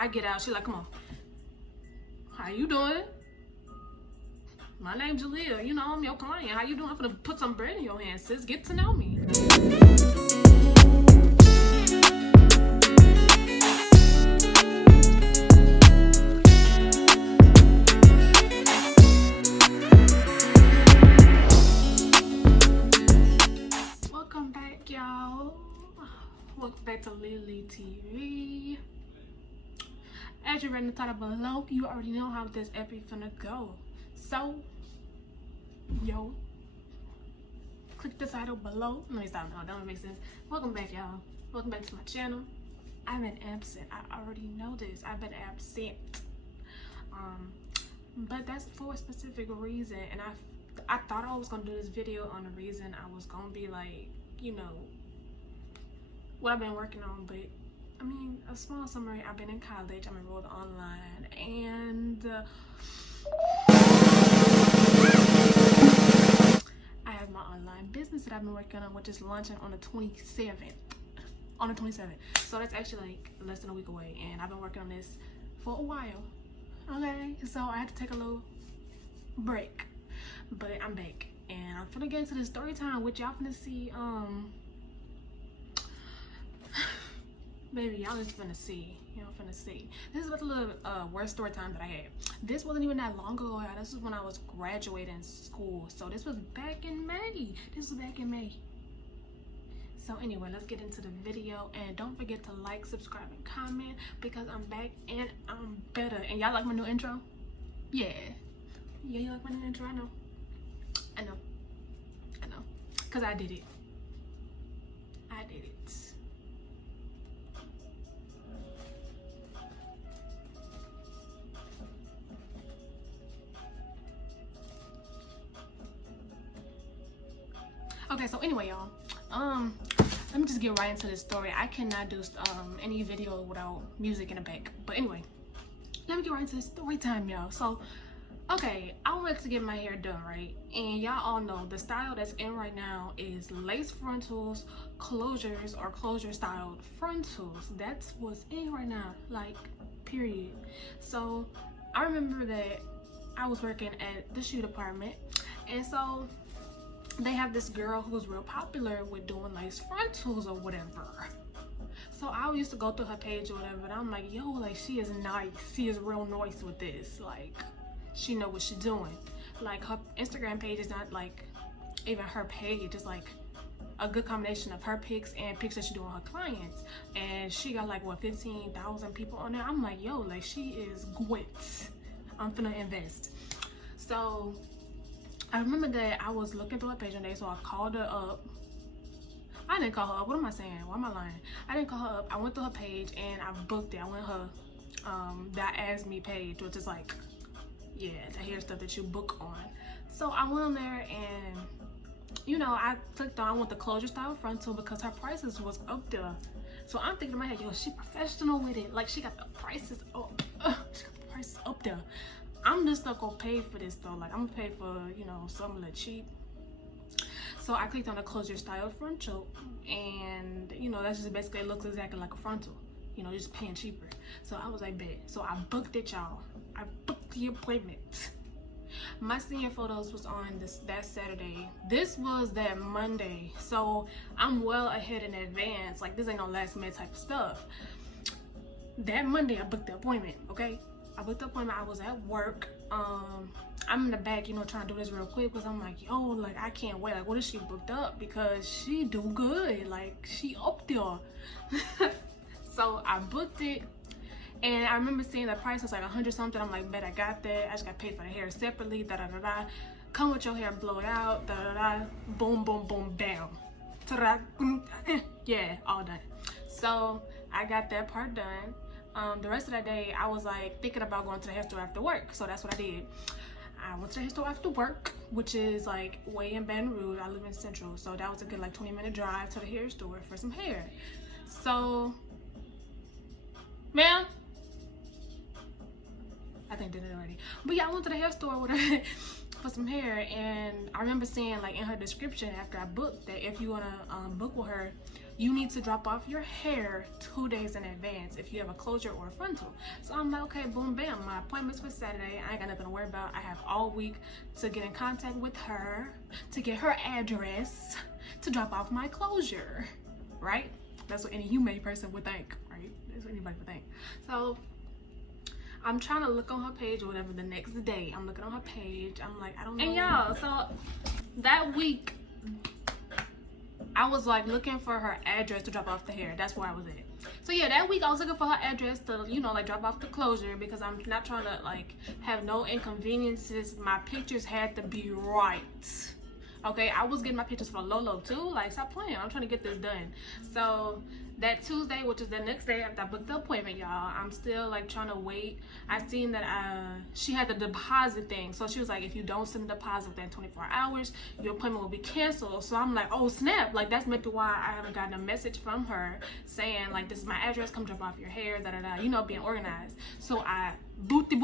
I get out, she like, come on. How you doing? My name's Jalea, you know, I'm your client. How you doing? I'm gonna put some bread in your hand, sis. Get to know me. Welcome back, y'all. Welcome back to LiLi TV. As you read in the title below, you already know how this epi finna go. So, yo, click the title below. Let me stop. No, that don't make sense. Welcome back, y'all. Welcome back to my channel. I've been absent. I already know this. I've been absent. But that's for a specific reason. And I thought I was gonna do this video on the reason I was gonna be like, you know, what I've been working on. But I mean, a small summary. I've been in college. I'm enrolled online, and I have my online business that I've been working on, which is launching on the 27th. On the 27th. So that's actually like less than a week away, and I've been working on this for a while. Okay, so I had to take a little break, but I'm back, and I'm finna get into the story time, which y'all finna see. Baby, y'all just finna see. Y'all finna see. This is a little worst story time that I had. This wasn't even that long ago, y'all. This is when I was graduating school. So this was back in May. This was back in May. So anyway, let's get into the video. And don't forget to like, subscribe, and comment, because I'm back and I'm better. And y'all like my new intro? Yeah. Yeah, you like my new intro? I know. I know. I know. Because I did it. I did it. Okay, so anyway, y'all, let me just get right into this story. I cannot do any video without music in the back. But anyway, let me get right into the story time, y'all. So, okay, I wanted to get my hair done, right? And y'all all know the style that's in right now is lace frontals, closures, or closure styled frontals. That's what's in right now, like, period. So, I remember that I was working at the shoe department, and so they have this girl who was real popular with doing lace frontals or whatever. So I used to go through her page or whatever, and I'm like, yo, like, she is nice. She is real nice with this. Like, she know what she's doing. Like, her Instagram page is not like even her page. It's like a good combination of her pics and pics that she do on her clients. And she got like, what, 15,000 people on there. I'm like, yo, like, she is great. I'm finna invest. So I remember that I was looking through her page one day, so I called her up. I didn't call her up. What am I saying? Why am I lying? I didn't call her up. I went through her page and I booked it. I went her that Ask Me page, which is like, yeah, the hair stuff that you book on. So I went on there and, you know, I clicked on, I want the closure style frontal because her prices was up there. So I'm thinking in my head, yo, she professional with it. Like, she got the prices up. She got the prices up there. I'm just not gonna pay for this though. Like, I'm gonna pay for, you know, something that's cheap. So I clicked on the closure style frontal, and you know, that's just basically, it looks exactly like a frontal, you know, just paying cheaper. So I was like, bet. So I booked it, y'all. I booked the appointment. My senior photos was on that Saturday. This was that Monday. So I'm well ahead in advance. Like, this ain't no last minute type of stuff. That Monday I booked the appointment, okay? I booked the appointment. I was at work. I'm in the back, you know, trying to do this real quick because I'm like, yo, like, I can't wait. Like, what is she booked up? Because she do good. Like, she up there. So I booked it, and I remember seeing the price was like 100 something. I'm like, bet, I got that. I just got to pay for the hair separately. Da da da da. Come with your hair, blow it out. Da da da. Boom, boom, boom, bam. Ta-da. Yeah, all done. So I got that part done. The rest of that day, I was like thinking about going to the hair store after work. So that's what I did. I went to the hair store after work, which is like way in Baton Rouge. I live in Central. So that was a good like 20-minute drive to the hair store for some hair. So, ma'am, I think I did it already. But yeah, I went to the hair store with her for some hair, and I remember seeing like in her description after I booked that if you wanna book with her you need to drop off your hair 2 days in advance if you have a closure or a frontal. So I'm like, okay, boom, bam. My appointment's for Saturday. I ain't got nothing to worry about. I have all week to get in contact with her, to get her address, to drop off my closure, right? That's what any humane person would think, right? That's what anybody would think. So I'm trying to look on her page or whatever the next day. I'm looking on her page. I'm like, I don't know. And y'all, so that week, I was like looking for her address to drop off the hair. That's where I was at. So yeah, that week I was looking for her address to, you know, like drop off the closure because I'm not trying to like have no inconveniences. My pictures had to be right. Okay, I was getting my pictures for Lolo too. Like, stop playing. I'm trying to get this done. So that Tuesday, which is the next day after I booked the appointment, y'all, I'm still like trying to wait. I seen that she had the deposit thing. So she was like, if you don't send a deposit within 24 hours, your appointment will be canceled. So I'm like, oh snap. Like, that's maybe why I haven't gotten a message from her saying like, this is my address, come drop off your hair, you know, being organized. So I booked it.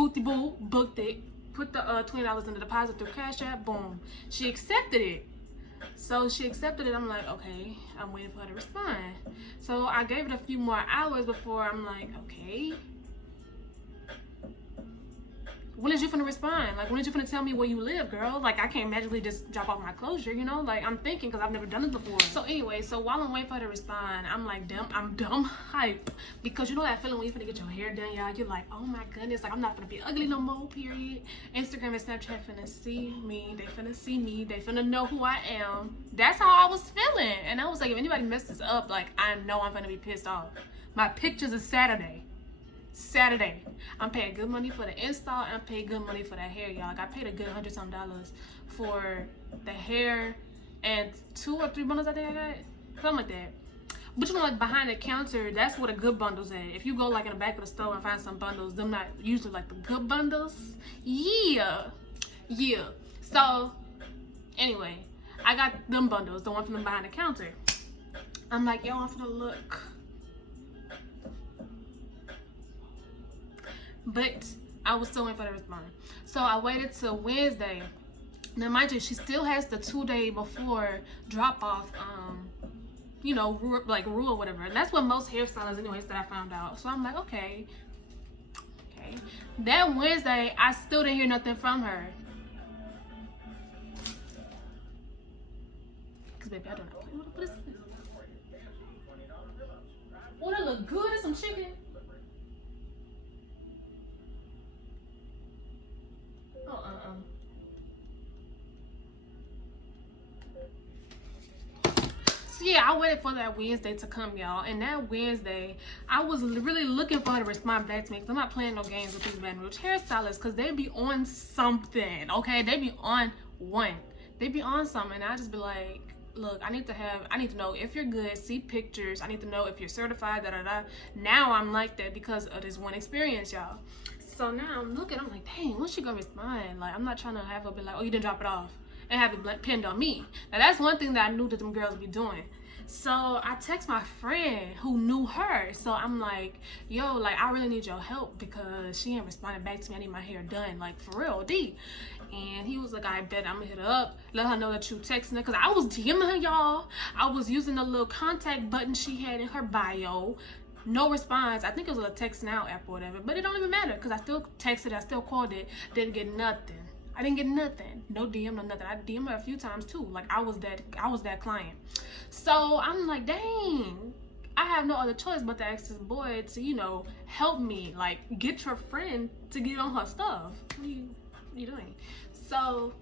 Put the $20 in the deposit through Cash App, boom. She accepted it. So she accepted it. I'm like, okay, I'm waiting for her to respond. So I gave it a few more hours before I'm like, okay, when is you finna respond? Like, when is you finna tell me where you live, girl? Like, I can't magically just drop off my closure, you know? Like, I'm thinking, because I've never done this before. So anyway, so while I'm waiting for her to respond, I'm like, I'm dumb hype. Because you know that feeling when you finna get your hair done, y'all? You're like, oh my goodness, like, I'm not finna be ugly no more, period. Instagram and Snapchat finna see me. They finna see me. They finna know who I am. That's how I was feeling. And I was like, if anybody messes up, like, I know I'm finna be pissed off. My pictures is Saturday. I'm paying good money for the install and I'm paying good money for that hair, y'all. Like, I paid a good $100-some for the hair and 2 or 3 bundles I think I got, something like that. But you know, like behind the counter, that's where the good bundles at. If you go like in the back of the store and find some bundles, them not usually like the good bundles. Yeah. So anyway, I got them bundles, the one from the behind the counter. I'm like, yo, I'm finna look. But I was still waiting for her to respond. So I waited till Wednesday. Now, mind you, she still has the 2-day before drop off, you know, like rule or whatever. And that's what most hairstylists, anyways, that I found out. So I'm like, okay. That Wednesday, I still didn't hear nothing from her. Cause baby, I don't know. What is this? Oh, that look good. It's some chicken. So yeah, I waited for that Wednesday to come, y'all. And that Wednesday, I was really looking for her to respond back to me because I'm not playing no games with these Baton Rouge hairstylists because they be on something, okay? They be on one. They be on something. And I just be like, look, I need to know if you're good, see pictures. I need to know if you're certified, Now I'm like that because of this one experience, y'all. So now I'm looking, I'm like, dang, when's she gonna respond? Like, I'm not trying to have her be like, oh, you didn't drop it off, and have it pinned on me. Now, that's one thing that I knew that them girls be doing. So I text my friend who knew her. So I'm like, yo, like, I really need your help because she ain't responding back to me. I need my hair done, like, for real, D. And he was like, I bet I'm gonna hit her up, let her know that you texting her. Because I was DMing her, y'all. I was using the little contact button she had in her bio. No response. I think it was a text now app or whatever, but it don't even matter because I still texted, I still called it, didn't get nothing. I didn't get nothing. No DM, no nothing. I DM'd her a few times too. Like, I was that client. So I'm like, dang, I have no other choice but to ask this boy to, you know, help me, like, get your friend to get on her stuff. What are you doing? So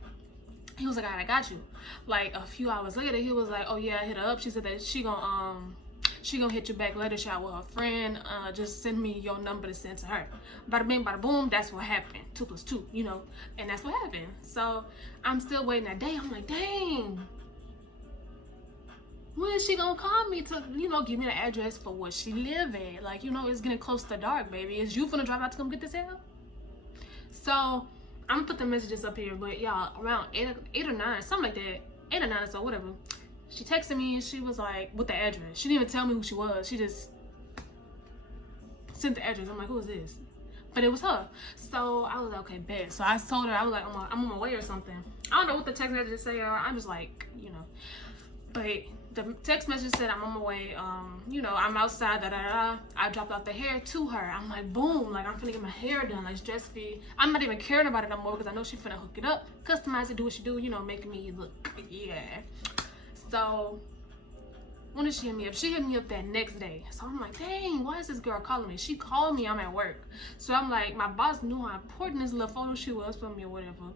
he was like, all right, I got you. Like, a few hours later, he was like, oh yeah, I hit her up. She said that she gonna hit you back later, shot with her friend. Just send me your number to send to her. Bada bing, bada boom. That's what happened. 2 + 2, you know, and that's what happened. So I'm still waiting that day. I'm like, dang, when is she gonna call me to, you know, give me the address for where she live at? Like, you know, it's getting close to dark, baby. Is you finna drive out to come get this hair? So I'm gonna put the messages up here, but y'all, around 8 or 9, something like that, 8 or 9 or so, whatever. She texted me and she was like, with the address. She didn't even tell me who she was. She just sent the address. I'm like, who is this? But it was her. So I was like, okay, bet. So I told her, I was like, I'm on my way or something. I don't know what the text messages say, or I'm just like, you know. But the text message said I'm on my way, you know, I'm outside, da da da. I dropped off the hair to her. I'm like, boom, like I'm finna get my hair done, like stress free. I'm not even caring about it no more because I know she finna hook it up, customize it, do what she do, you know, making me look, yeah. So when did she hit me up? She hit me up that next day. So I'm like, dang, why is this girl calling me? She called me, I'm at work. So I'm like, my boss knew how important this little photo shoot was for me or whatever.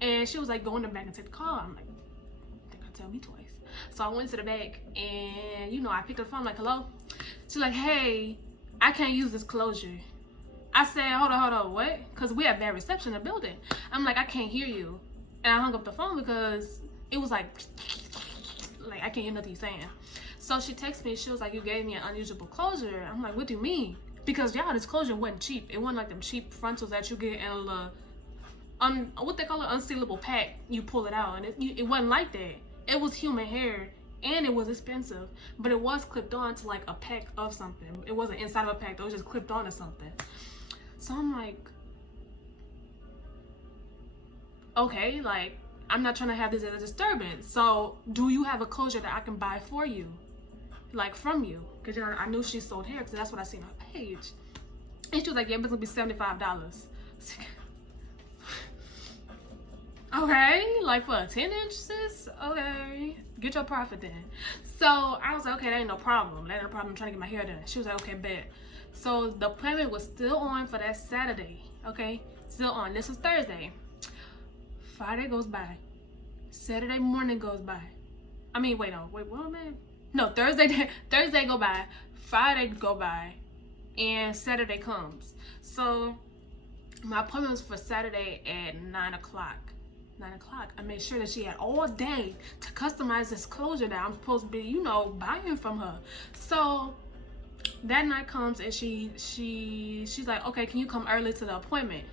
And she was like, go in the back and take the call. I'm like, think I tell me twice. So I went to the back and, you know, I picked up the phone, like, hello? She's like, hey, I can't use this closure. I said, hold on, what? Because we have bad reception in the building. I'm like, I can't hear you. And I hung up the phone because it was like I can't hear nothing you're saying. So she texted me, she was like, you gave me an unusable closure. I'm like, what do you mean? Because y'all, this closure wasn't cheap. It wasn't like them cheap frontals that you get in a what they call it, unsealable pack. You pull it out, and it wasn't like that. It was human hair, and it was expensive, but it was clipped on to like a pack of something. It wasn't inside of a pack, it was just clipped on to something. So I'm like, okay, like, I'm not trying to have this as a disturbance. So do you have a closure that I can buy for you? Like from you? Because, you know, I knew she sold hair because that's what I seen on her page. And she was like, yeah, it's gonna be $75. Okay, like for a 10-inch, sis? Okay, get your profit then. So I was like, okay, that ain't no problem. That ain't no problem. I'm trying to get my hair done. She was like, okay, bet. So the appointment was still on for that Saturday. Okay, still on. This was Thursday. Friday goes by. Saturday morning goes by. I mean, wait, what, man? No, Thursday go by. Friday go by, and Saturday comes. So my appointment was for Saturday at 9 o'clock. 9 o'clock. I made sure that she had all day to customize this closure that I'm supposed to be, you know, buying from her. So that night comes and she's like, okay, can you come early to the appointment?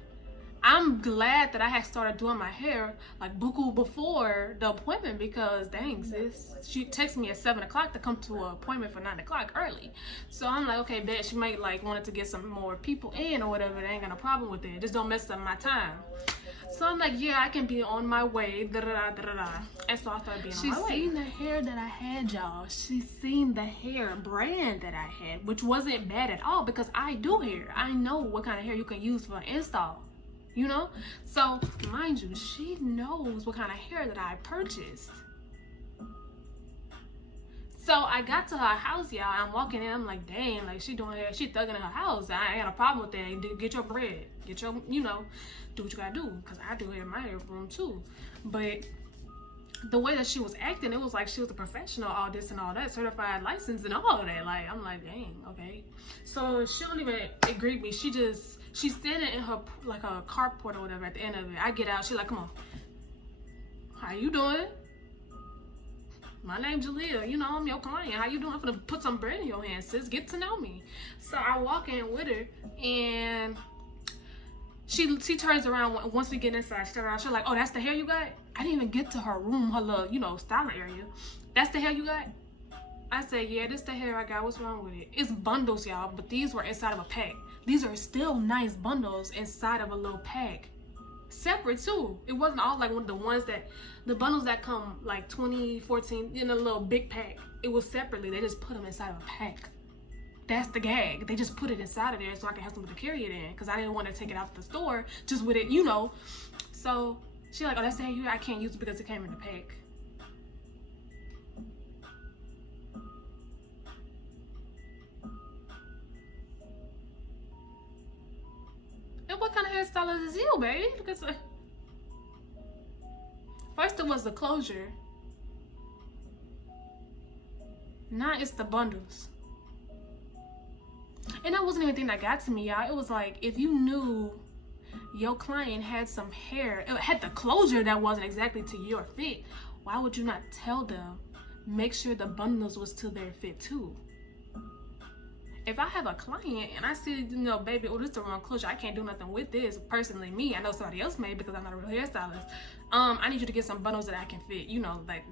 I'm glad that I had started doing my hair like buku before the appointment because dang sis, she texted me at 7 o'clock to come to an appointment for 9 o'clock early. So I'm like, okay, bet she might like wanted to get some more people in or whatever. They ain't got no problem with it. Just don't mess up my time. So I'm like, yeah, I can be on my way. Da da da da da. And so I started being on my way. She seen the hair that I had, y'all. She seen the hair brand that I had, which wasn't bad at all because I do hair. I know what kind of hair you can use for an install. You know, so mind you, she knows what kind of hair that I purchased. So I got to her house, y'all. I'm walking in, I'm like, dang, like she doing hair, she thugging in her house. I ain't got a problem with that. Get your bread, get your, you know, do what you gotta do, because I do hair in my hair room too. But the way that she was acting, it was like she was a professional, all this and all that, certified, licensed and all of that. Like, I'm like, dang, okay. So she don't even agree with me. She's standing in her, like, a carport or whatever at the end of it. I get out. She's like, come on. How you doing? My name's Jalea. You know, I'm your client. How you doing? I'm gonna put some bread in your hand, sis. Get to know me. So I walk in with her, and she turns around once we get inside. She turns around. She's like, oh, that's the hair you got? I didn't even get to her room, her little, you know, styling area. That's the hair you got? I said, yeah, this the hair I got. What's wrong with it? It's bundles, y'all, but these were inside of a pack. These are still nice bundles inside of a little pack. Separate too. It wasn't all like one of the ones that, the bundles that come like 20, 14 in a little big pack. It was separately. They just put them inside of a pack. That's the gag. They just put it inside of there so I can have someone to carry it in because I didn't want to take it out the store just with it, you know. So she's like, oh, that's the hair I can't use it because it came in the pack. And what kind of hairstylist is you, baby? Because first it was the closure. Now it's the bundles. And that wasn't even the thing that got to me, y'all. It was like, if you knew your client had some hair, it had the closure that wasn't exactly to your fit, why would you not tell them, make sure the bundles was to their fit too? If I have a client and I see, you know, baby, oh, this is the wrong closure, I can't do nothing with this, personally, me, I know somebody else may because I'm not a real hairstylist, I need you to get some bundles that I can fit, you know, like,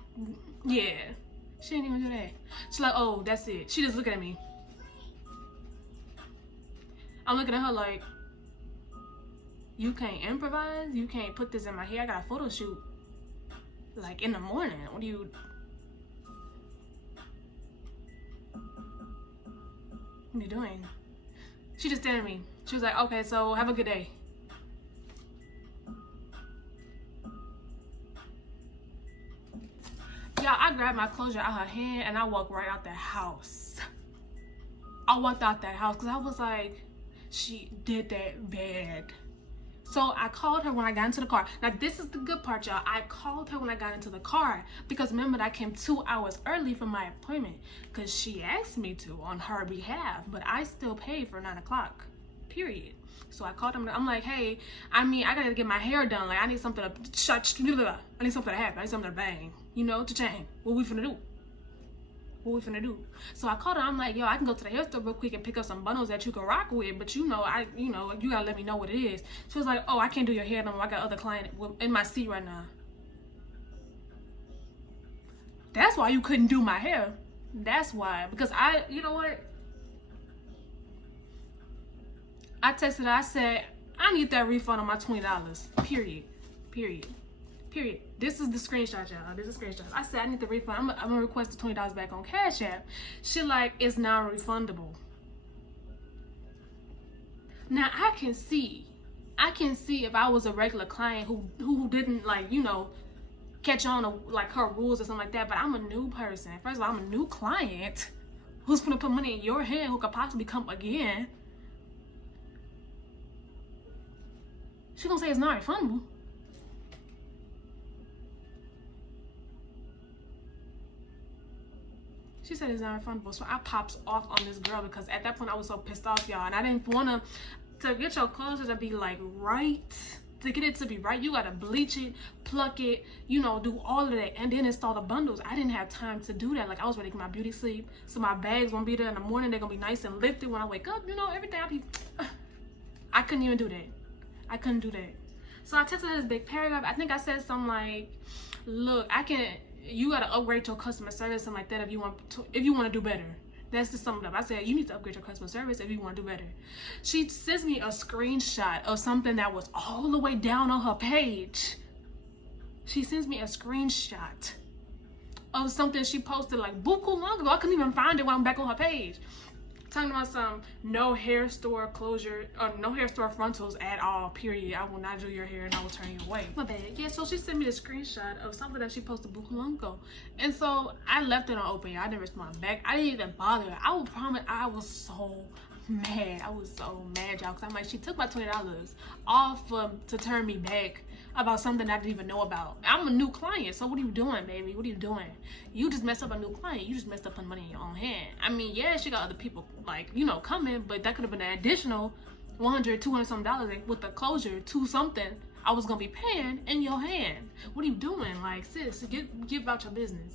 yeah. She didn't even do that. She's like, oh, that's it. She just looking at me. I'm looking at her like, you can't improvise? You can't put this in my hair? I got a photo shoot, like, in the morning. What do you... What are you doing? She just stared at me. She was like, okay, so have a good day. Yeah, I grabbed my closure out her hand and I walked right out the house. I walked out that house because I was like, she did that bad. So I called her when I got into the car. Now this is the good part, y'all. I called her when I got into the car because remember that I came 2 hours early for my appointment because she asked me to on her behalf, but I still paid for 9 o'clock, period. So I called them. I'm like, hey, I gotta get my hair done. Like I need something to shut. I need something to happen. I need something to bang. You know, to change. What we finna do? What we finna do? So I called her. I'm like, yo, I can go to the hair store real quick and pick up some bundles that you can rock with, but you know, you gotta let me know what it is. She was like, oh, I can't do your hair no more. I got other client in my seat right now. That's why you couldn't do my hair. That's why. Because you know what? I texted her. I said, I need that refund on my $20. Period. Period. Period. This is the screenshot, y'all. This is the screenshot. I said I need the refund. I'm gonna request the $20 back on Cash App. She like, it's non-refundable. Now I can see if I was a regular client who didn't like, you know, catch on to like her rules or something like that. But I'm a new person. First of all, I'm a new client who's gonna put money in your hand who could possibly come again. She gonna say it's not refundable. She said it's not refundable. So I pops off on this girl because at that point I was so pissed off, y'all. And I didn't want to get your clothes to be like right. To get it to be right, you gotta bleach it, pluck it, you know, do all of that, and then install the bundles. I didn't have time to do that. Like I was ready to get my beauty sleep, so my bags won't be there in the morning. They're gonna be nice and lifted when I wake up. You know, everything I couldn't even do that. I couldn't do that. So I texted her this big paragraph. I think I said something like, look, you gotta upgrade your customer service, something like that, if you want to do better. That's just sum it up. I said you need to upgrade your customer service if you want to do better. She sends me a screenshot of something that was all the way down on her page. She sends me a screenshot of something she posted like buku long ago. I couldn't even find it when I'm back on her page. Talking about some no hair store closure or no hair store frontals at all, period. I will not do your hair and I will turn you away. My bad. Yeah, so she sent me the screenshot of something that she posted buku long ago. And so I left it on open. I didn't respond back. I didn't even bother her. I will promise I was so mad. I was so mad, y'all, because I'm like, she took my $20 off to turn me back about something I didn't even know about. I'm a new client, so what are you doing, baby? What are you doing? You just messed up a new client. You just messed up putting money in your own hand. I mean, yeah, she got other people, like, you know, coming, but that could have been an additional $100, $200 something with the closure to something I was gonna be paying in your hand. What are you doing? Like, sis, get about your business.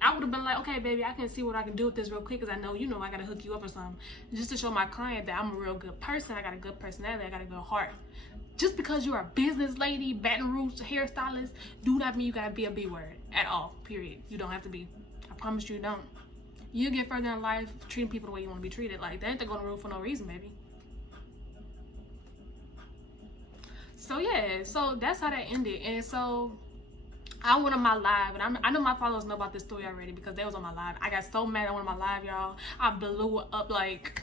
I would have been like, okay, baby, I can see what I can do with this real quick because I know, you know, I gotta hook you up or something, just to show my client that I'm a real good person. I got a good personality. I got a good heart. Just because you're a business lady, Baton Rouge hairstylist, do not mean you gotta be a B word at all, period. You don't have to be. I promise you don't. You get further in life treating people the way you want to be treated. Like, they ain't going to rule for no reason, baby. So yeah, so that's how that ended. And so I went on my live, and I know my followers know about this story already because they was on my live. I got so mad I went on my live, y'all. I blew up, like,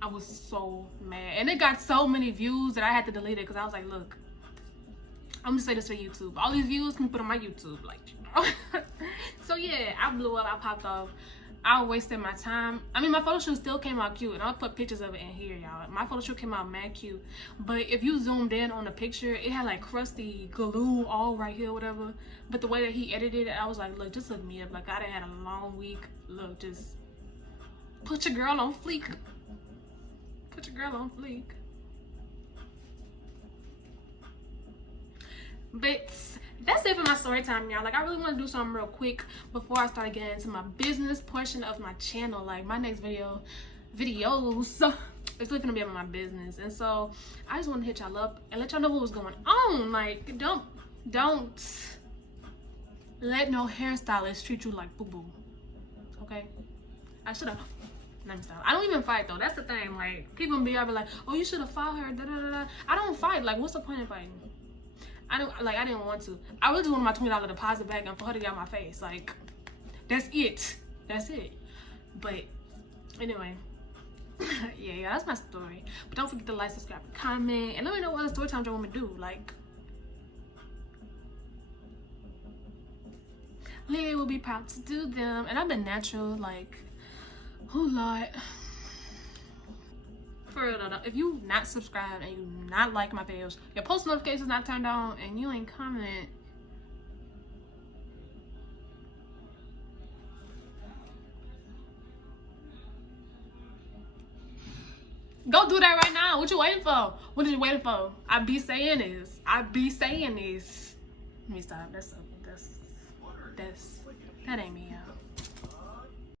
I was so mad. And it got so many views that I had to delete it because I was like, look, I'm just saying this for YouTube. All these views can put on my YouTube, like, so yeah, I blew up, I popped off. I wasted my time. I mean, my photo shoot still came out cute, and I'll put pictures of it in here, y'all. My photo shoot came out mad cute, but if you zoomed in on the picture, it had like crusty glue all right here, whatever. But the way that he edited it, I was like, look, just look me up. Like, I done had a long week. Look, just put your girl on fleek. Put your girl on fleek. But that's it for my story time, y'all. Like, I really want to do something real quick before I start getting into my business portion of my channel. Like, my next videos, it's really gonna be about my business. And so I just want to hit y'all up and let y'all know what was going on. Like, don't let no hairstylist treat you like boo-boo, okay? I should have. Let me stop. I don't even fight, though. That's the thing. Like, people be like, oh, you should have fought her, da da da da. I don't fight. Like, what's the point of fighting? I didn't want to. I really just wanted my $20 deposit back and for her to get out my face. Like, that's it. That's it. But anyway, Yeah, that's my story. But don't forget to like, subscribe, comment, and let me know what other story times you want me to do. Like, LiLi will be proud to do them, and I've been natural. Like, oh Lord. For real though, if you not subscribed and you not like my videos, your post notifications not turned on, and you ain't comment, go do that right now. What you waiting for? What are you waiting for? I be saying this. Let me stop. That ain't me, y'all.